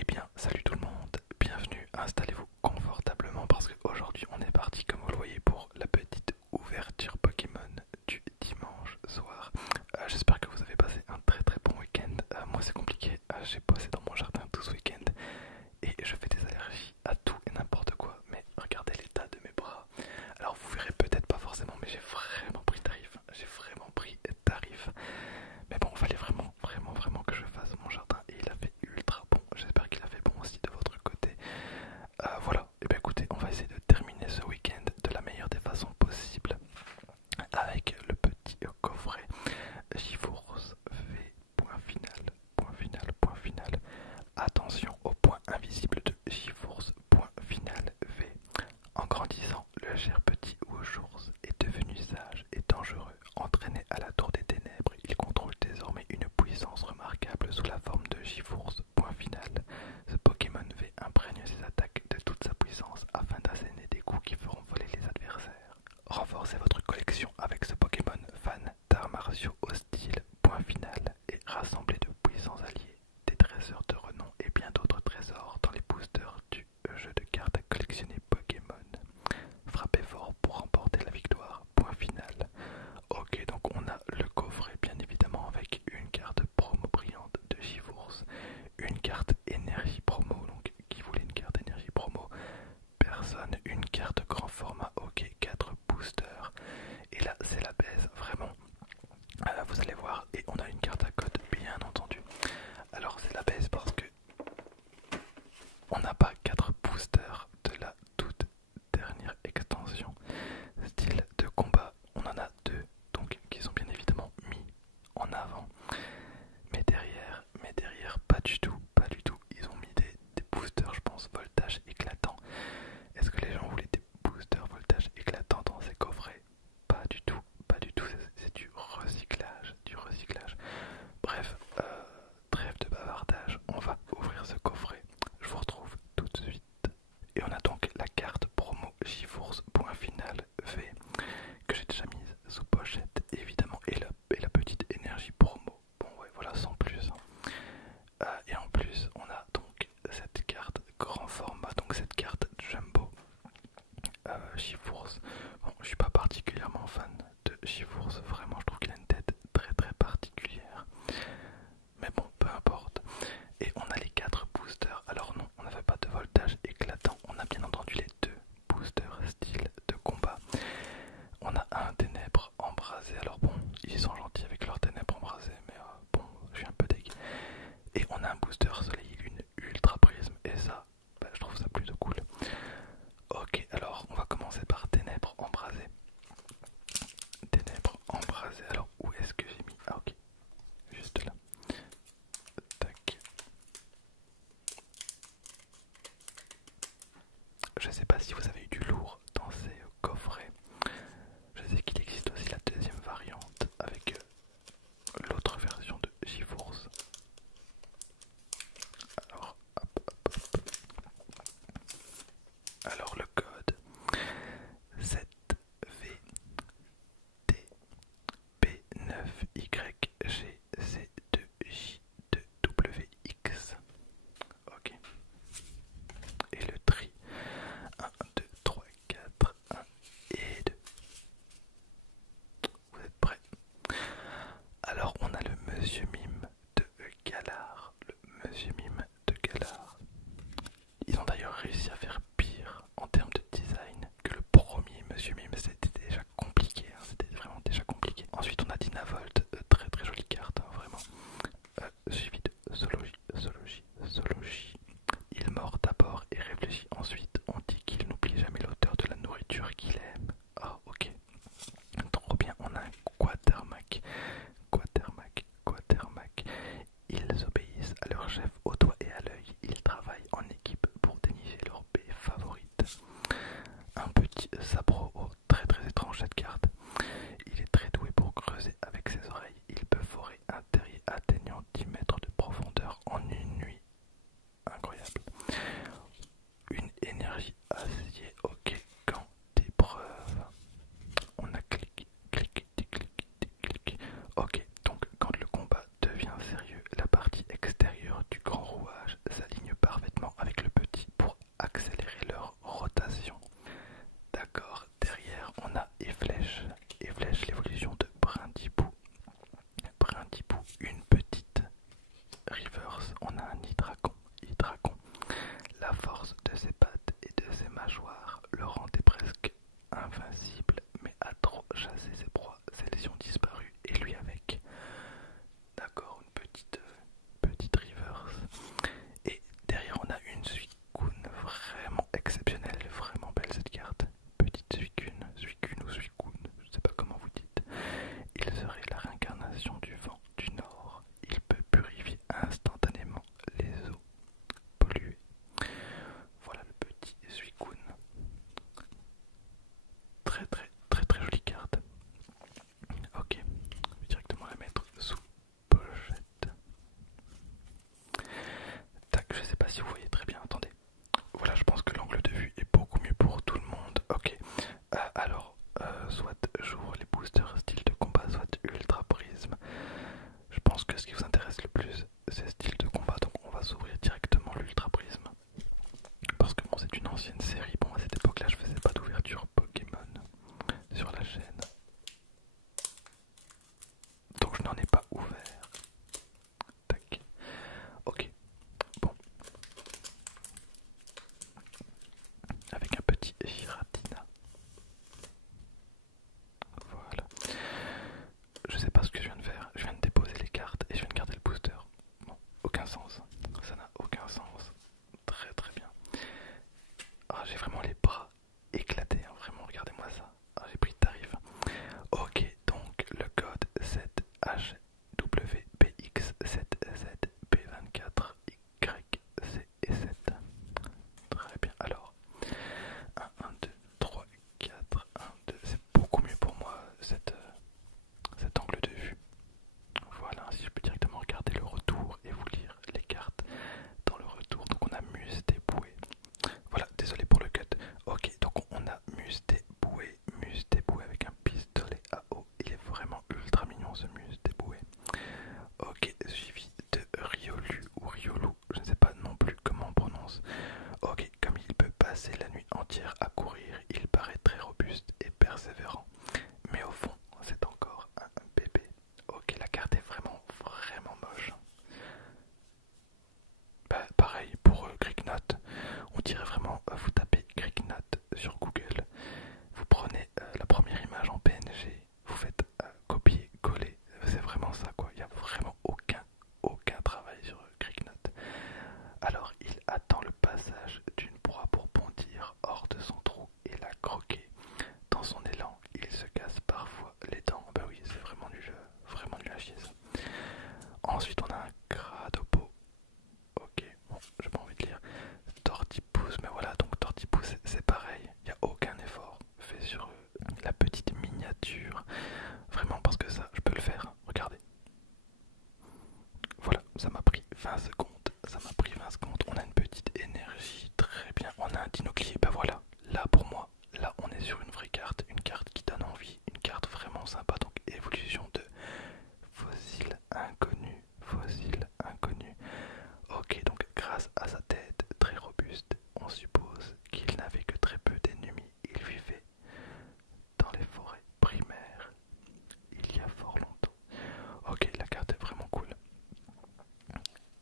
Eh bien, salut tout le monde, bienvenue, installez-vous confortablement parce qu'aujourd'hui on est parti, comme vous le voyez, pour la petite ouverture Pokémon du dimanche soir. J'espère que vous avez passé un très très bon week-end. Moi c'est compliqué, j'ai bossé dans mon jardin tout ce week-end et je fais des allergies à tout et n'importe quoi, mais regardez l'état de mes bras. Alors vous verrez peut-être pas forcément, mais j'ai vraiment pris tarif, mais bon, il fallait vraiment que je fasse mon jardin et il a fait ultra bon. J'espère qu'il a fait bon aussi de votre côté. Voilà, et bien écoutez, on va essayer de terminer ce week-end de la meilleure des façons possibles avec le petit coffret GeForce V. Point final, point final, point final. Attention au point invisible de GeForce. Point final V. En grandissant, le cher petit Wojours est devenu sage et dangereux. Entraîné à la tour des ténèbres, il contrôle désormais une puissance remarquable sous la forme de GeForce. Point final. Ce Pokémon V imprègne ses attaques de toute sa puissance afin d'asséner des coups qui feront voler les adversaires. Renforcez votre collection avec ce Pokémon fan d'arts martiaux hostiles. Point final. Et rassemblez de puissants alliés, des dresseurs de renom et bien d'autres trésors dans les boosters du jeu de cartes à collectionner Pokémon. Frappez fort pour remporter la victoire. Point final. Ok, donc on a le coffret bien évidemment avec une carte promo brillante de GeForce, une carte énergie promo, donc qui voulait une carte énergie promo, personne, une carte grand format, ok, 4 boosters, et là c'est la baisse, vraiment, vous allez voir, et on a une carte à code bien entendu. Alors c'est la baisse parce que on n'a pas 4 boosters de la toute dernière extension. Style de combat, on en a 2, donc qui sont bien évidemment mis en avant. Mais derrière, pas du tout, pas du tout. Ils ont mis des boosters, je pense, voltage éclatant. Est-ce que les gens voulaient des boosters voltage éclatant dans ces coffrets? Pas du tout, pas du tout. C'est du recyclage, du recyclage. Bref, trêve de bavardage, on va ouvrir ce coffret. Je vous retrouve tout de suite. Et on a donc la carte promo GeForce point final V que j'ai déjà mise sous pochette évidemment et la petite énergie promo. Bon ouais voilà sans plus. Et en plus on a donc cette carte grand format, donc cette carte jumbo GeForce. Bon je suis pas particulièrement fan de GeForce, vraiment je trouve qu'il a une tête très très particulière. Mais bon peu importe. Et on a les 4 boosters. Alors non, on n'avait pas de voltage éclatant. On a bien entendu les 2 boosters style de combat. On a un ténèbres embrasé. Alors bon, ils sont gentils avec leur ténèbres embrasé, mais bon, je suis un peu dégueu. Et on a un booster soleil lune ultra prisme. Et ça, je trouve ça plutôt cool. Ok, alors on va commencer par ténèbres embrasé. Ténèbres embrasé. Alors où est-ce que j'ai mis? Ah ok, juste là. Tac. Je sais pas si vous avez eu du lourd dans ces coffrets. Je sais qu'il existe aussi la deuxième variante avec l'autre version de GeForce. Alors, hop, hop, hop. Alors le code 7VTP9YGC2J2WX. Ok. Et le tri 1, 2, 3, 4, 1 et 2. Vous êtes prêts? Alors on a le Monsieur Mime de Galar. Le Monsieur Mime de Galar. Ils ont d'ailleurs réussi à faire pire en termes de design que le premier Monsieur Mime. C'était déjà compliqué, hein, c'était vraiment déjà compliqué. Ensuite on a Dynavolt, très très jolie carte, hein, vraiment. Suivi de Zoologie. Il mord d'abord et réfléchit ensuite. On dit qu'il n'oublie jamais l'auteur de la nourriture qu'il aime. Ah ok, trop bien. On a un Quatermack. Ils obéissent à leur chef au doigt et à l'œil. Ils ce qui vous intéresse le plus, c'est le style de combat, donc on va s'ouvrir directement l'Ultra Prisme. Parce que bon, c'est une ancienne série, bon à cette époque là je faisais pas d'ouverture Pokémon sur la chaîne. Donc je n'en ai pas ouvert. Tac. Ok. Bon. Avec un petit Giratina. Voilà. Je sais pas ce que je viens de faire. Je viens de déposer les cartes et je viens de garder le booster. Bon, aucun sens. Ça n'a aucun sens. Très très bien. Ah, j'ai vraiment les bras éclatés, hein. Vraiment, regardez-moi ça. Ah, j'ai pris de tarif. Ok, donc le code 7HWPX7ZP24YC et 7. Très bien, alors 1, 1, 2, 3, 4, 1, 2, c'est beaucoup mieux pour moi cet angle de vue. Voilà, si je peux directement regarder le retour et vous lire les cartes dans le retour. Donc on a Muse des bouées. Voilà, désolé pour le cut. Ok, donc on a Muse des bouées avec un pistolet à eau. Il est vraiment ultra mignon ce Muse des bouées. Ok, suivi de Riolu ou Riolu, je ne sais pas non plus comment on prononce. Ok, comme il peut passer la nuit entière à courir, il paraît très robuste et persévérant. Mais au fond, c'est encore un bébé. Ok, la carte est vraiment, vraiment moche. Bah, pareil pour Cricknote, on dirait vraiment, vous tapez Cricknote sur Google, vous prenez la première image en PNG, vous faites copier-coller, c'est vraiment ça quoi, il n'y a vraiment aucun travail sur Cricknote. Alors il attend le passage d'une proie pour bondir hors de son trou et la croquer. Dans son élan, il se casse parfois les dents. Bah oui, c'est vraiment nul à chier ça. Ensuite on a un Cradopo. Ok, bon, j'ai pas envie de lire. Tortipousse, mais voilà, donc Tortipousse c'est pareil, il n'y a aucun effort fait sur la petite miniature. Vraiment, parce que ça, je peux le faire, hein. Regardez. Voilà, ça m'a pris 20 secondes. On a une petite énergie, très bien. On a un Dinoclier, ben voilà. Là pour moi, là on est sur une vraie carte, une carte qui donne envie, une carte vraiment sympa. Donc évolution de fossile inconnu, Ok, donc grâce à sa tête très robuste, on suppose qu'il n'avait que très peu d'ennemis. Il vivait dans les forêts primaires il y a fort longtemps. Ok, la carte est vraiment cool.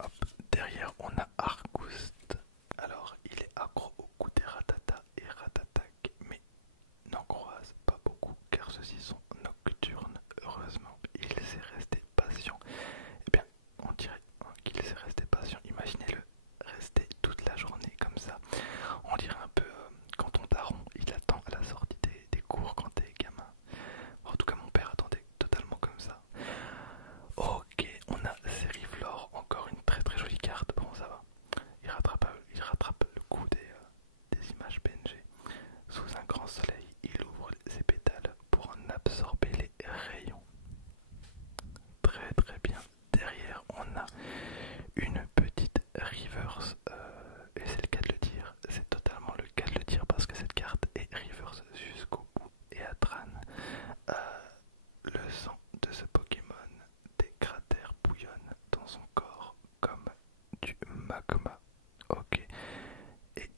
Hop, derrière on a Argouste. Alors il est accro au coup des Ratata et Ratatak, mais n'en croise pas beaucoup car ceux-ci sont nocturnes. Heureusement, il s'est resté patient. Eh bien, on dirait qu'il s'est resté patient. Imaginez-le rester toute la journée comme ça. On dirait un peu quand ton daron il attend à la sortie des cours quand t'es gamin. En tout cas, mon père attendait totalement comme ça. Ok, on a Sériflore, encore une très très jolie carte. Bon, ça va. Il rattrape le coup des images PNG. Sous un grand soleil, il ouvre ses pétales pour en absorber les rayons. Très très bien. Derrière, on a une petite reverse. Et c'est le cas de le dire. C'est totalement le cas de le dire parce que cette carte est reverse jusqu'au bout. Et Atran, le sang de ce Pokémon, des cratères bouillonnent dans son corps comme du magma. Ok. Et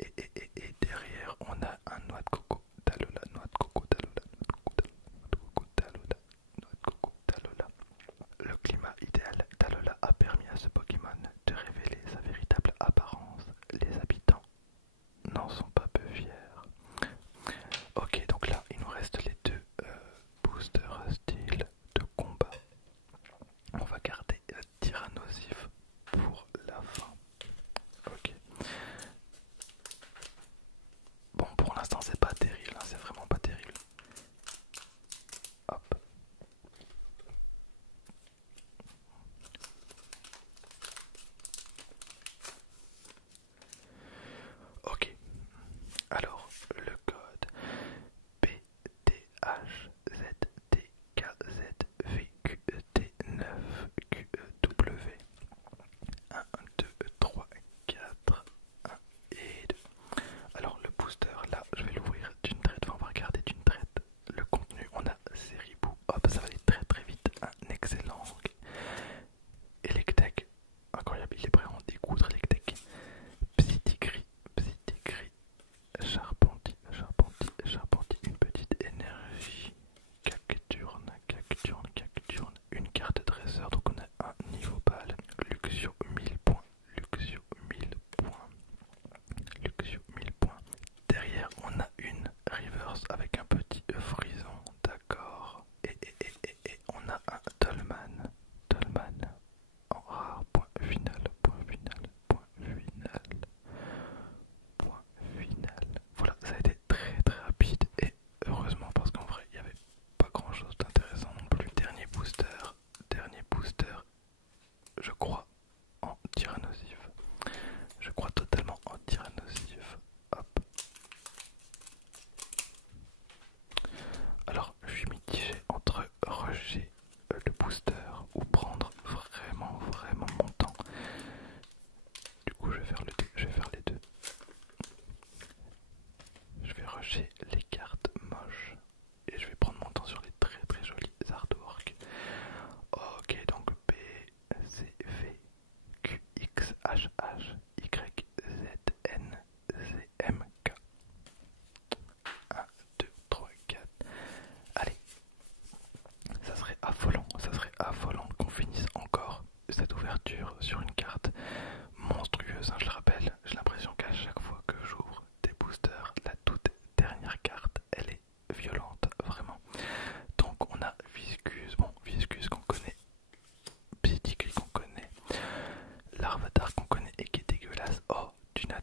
derrière, on a un noix de coco, Talola, noix de coco, Talola, noix de coco, Talola, noix de coco, Talola. Le climat idéal Talola a permis à ce Pokémon de révéler sa véritable apparence.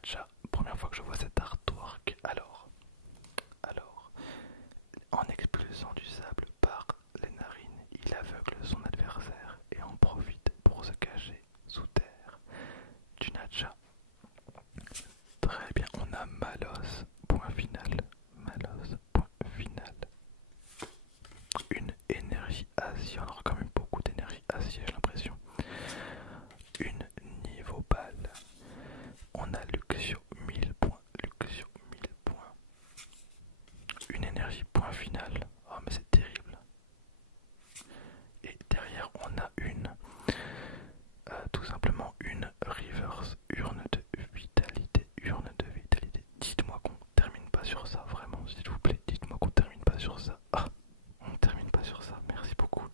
Nacha, première fois que je vois cet artwork. Alors, en expulsant du sable par les narines, il aveugle son adversaire et en profite pour se cacher sous terre. Du Nacha. Très bien, on a Malos, point final. Malos, point final. Une énergie acier, on aura quand même beaucoup d'énergie acier, j'ai l'impression. Une niveau balle. On a Luxio 1000 points, Luxio 1000 points. Une énergie point final. Oh mais c'est terrible. Et derrière on a tout simplement une reverse urne de vitalité. Urne de vitalité. Dites-moi qu'on termine pas sur ça, vraiment, s'il vous plaît. Dites-moi qu'on termine pas sur ça. Ah, on ne termine pas sur ça, merci beaucoup.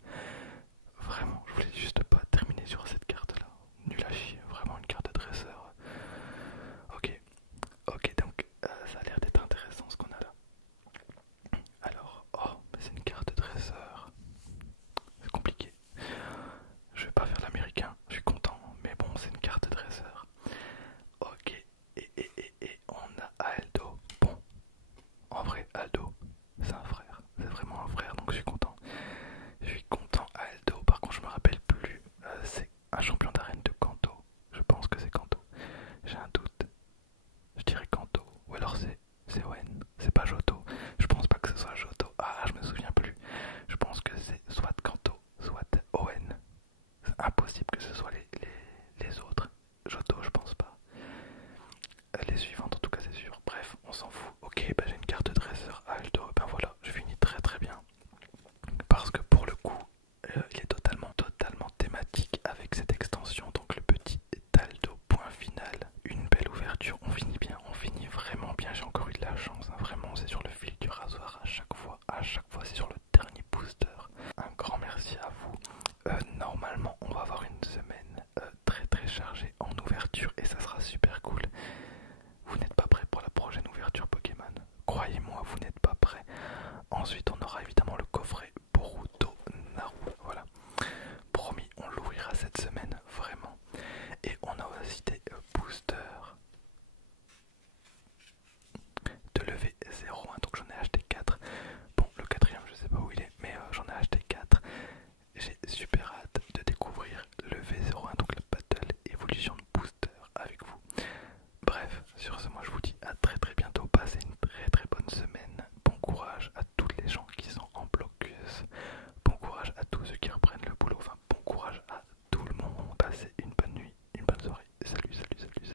Vraiment, je voulais juste pas terminer sur cette carte là. Nul à chier, vraiment une carte de dresseur. Ok, donc ça a l'air d'être intéressant ce qu'on a là. Alors, oh, mais c'est une carte de dresseur. C'est compliqué. Je vais pas faire l'américain, je suis content, mais bon, c'est une carte de dresseur. Ok, et on a Aldo. Bon, en vrai, Aldo, c'est un frère. C'est vraiment un frère, donc je suis content. Je suis content, Aldo. Par contre, je me rappelle plus. C'est un champion d'arène de Kanto. Je pense que c'est Kanto. J'ai un doute. Je dirais Kanto. Ou alors c'est Owen. C'est pas Joto. Je pense pas que ce soit Joto. Ah, je me souviens plus. Je pense que c'est soit Kanto, soit Owen. C'est impossible que ce soit les autres. Joto, je pense pas. Les suivantes, en tout cas, c'est sûr. Bref, on s'en fout. Ok, bah j'ai une carte de dresseur Aldo. Ben voilà, je finis très très bien. Parce que pour le coup, il est totalement thématique avec cette extension. Donc le petit Aldo, point final. Une belle ouverture. On finit bien, on finit vraiment bien. J'ai encore eu de la chance. Hein. Vraiment, c'est sur le fil du rasoir à chaque fois. À chaque fois, c'est sur le dernier booster. Un grand merci à vous. Normalement, on va avoir une semaine très très chargée en ouverture et ça sera super cool. Vous n'êtes pas prêts pour la prochaine ouverture Pokémon. Croyez-moi, vous n'êtes pas prêts. Ensuite, on aura évidemment